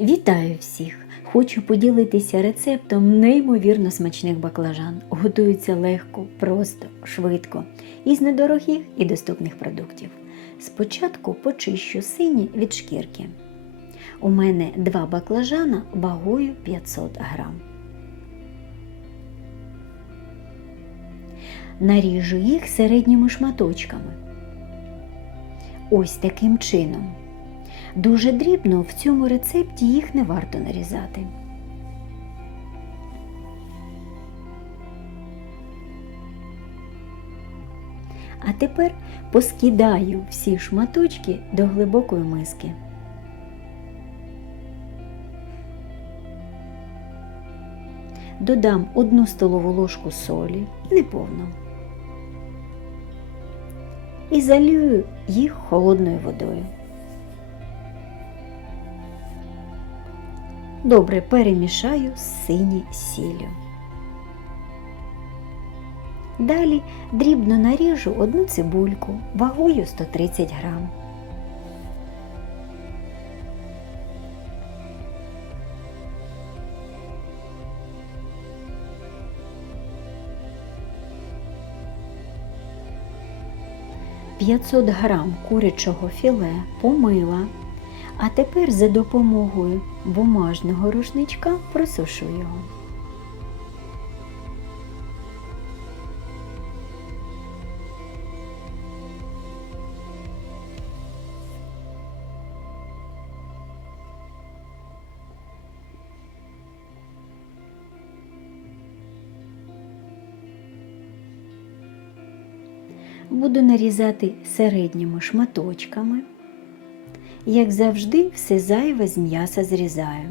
Вітаю всіх! Хочу поділитися рецептом неймовірно смачних баклажан. Готуються легко, просто, швидко, із недорогих і доступних продуктів. Спочатку почищу сині від шкірки. У мене два баклажана вагою 500 грам. Наріжу їх середніми шматочками. Ось таким чином. Дуже дрібно в цьому рецепті їх не варто нарізати. А тепер поскидаю всі шматочки до глибокої миски. Додам одну столову ложку солі, неповну. І залюю їх холодною водою. Добре перемішаю з сині сіллю. Далі дрібно наріжу одну цибульку вагою 130 грам. П'ятсот грам курячого філе помила, а тепер за допомогою бумажного рушничка просушу його. Буду нарізати середніми шматочками. Як завжди, все зайве з м'яса зрізаю.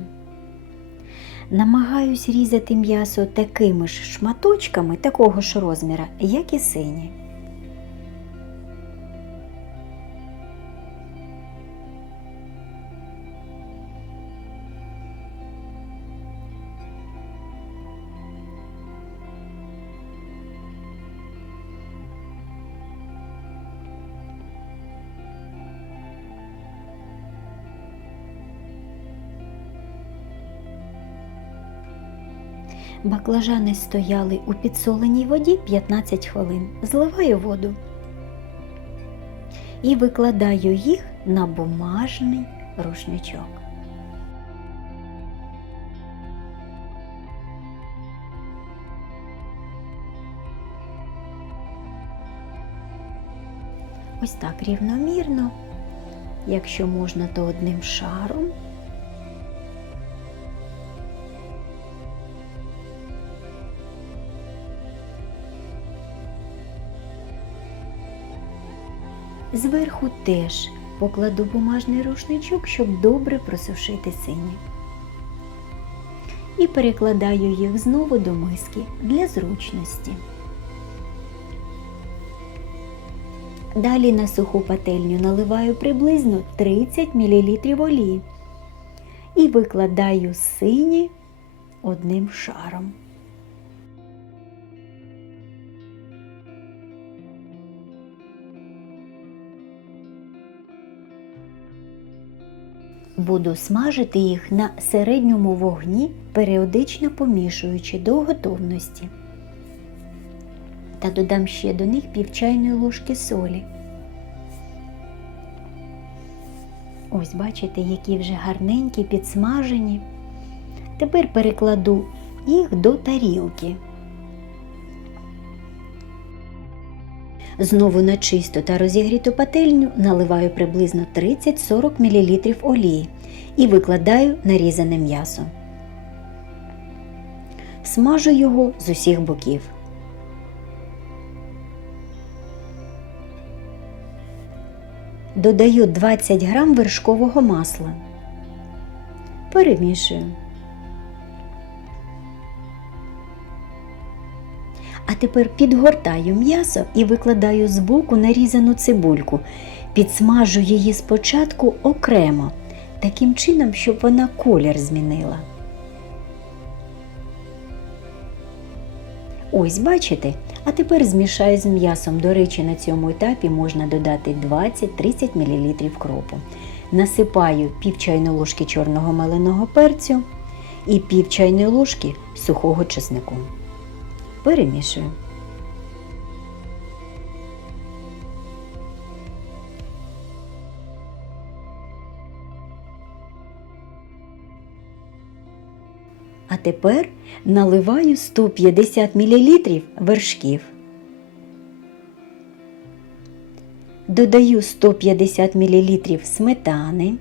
Намагаюсь різати м'ясо такими ж шматочками такого ж розміра, як і сині. Баклажани стояли у підсоленій воді 15 хвилин. Зливаю воду і викладаю їх на бумажний рушничок. Ось так рівномірно. Якщо можна, то одним шаром. Зверху теж покладу бумажний рушничок, щоб добре просушити сині. І перекладаю їх знову до миски для зручності. Далі на суху пательню наливаю приблизно 30 мл олії і викладаю сині одним шаром. Буду смажити їх на середньому вогні, періодично помішуючи до готовності. Та додам ще до них пів чайної ложки солі. Ось бачите, які вже гарненькі, підсмажені. Тепер перекладу їх до тарілки. Знову на чисту та розігріту пательню наливаю приблизно 30-40 мл олії і викладаю нарізане м'ясо. Смажу його з усіх боків. Додаю 20 грам вершкового масла. Перемішую. А тепер підгортаю м'ясо і викладаю збоку нарізану цибульку. Підсмажу її спочатку окремо, таким чином, щоб вона колір змінила. Ось бачите? А тепер змішаю з м'ясом. До речі, на цьому етапі можна додати 20-30 мл кропу. насипаю пів чайної ложки чорного меленого перцю і пів чайної ложки сухого чеснику. Перемішую. А тепер наливаю 150 мл вершків. Додаю 150 мл сметани.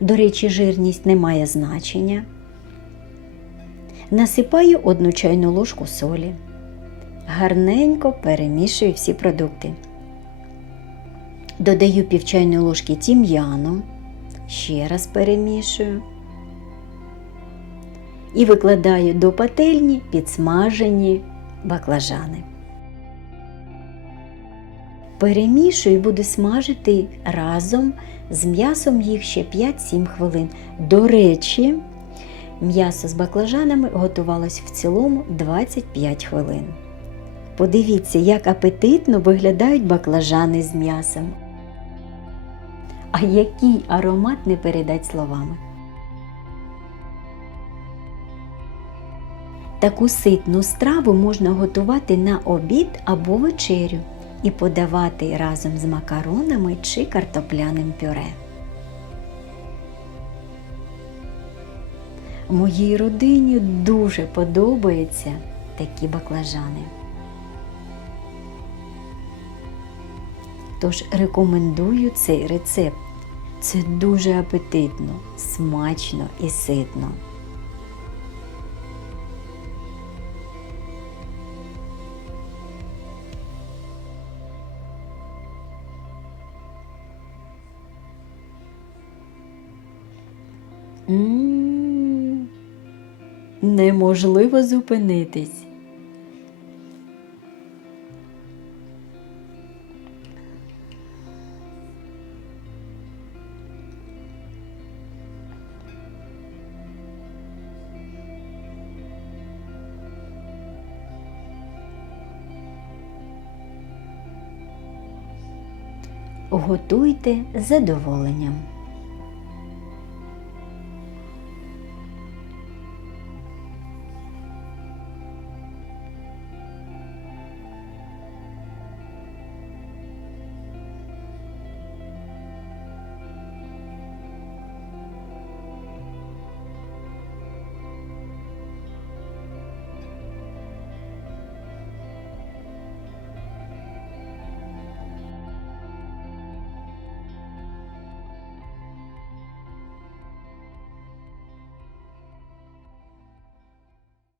До речі, жирність не має значення. Насипаю одну чайну ложку солі. Гарненько перемішую всі продукти. Додаю пів чайної ложки тім'яну. Ще раз перемішую. І викладаю до пательні підсмажені баклажани. Перемішую і буду смажити разом з м'ясом їх ще 5-7 хвилин. До речі, м'ясо з баклажанами готувалось в цілому 25 хвилин. Подивіться, як апетитно виглядають баклажани з м'ясом. А який аромат не передать словами. Таку ситну страву можна готувати на обід або вечерю і подавати разом з макаронами чи картопляним пюре. Моїй родині дуже подобаються такі баклажани. Тож рекомендую цей рецепт. Це дуже апетитно, смачно і ситно. М, Неможливо зупинитись. Готуйте з задоволенням.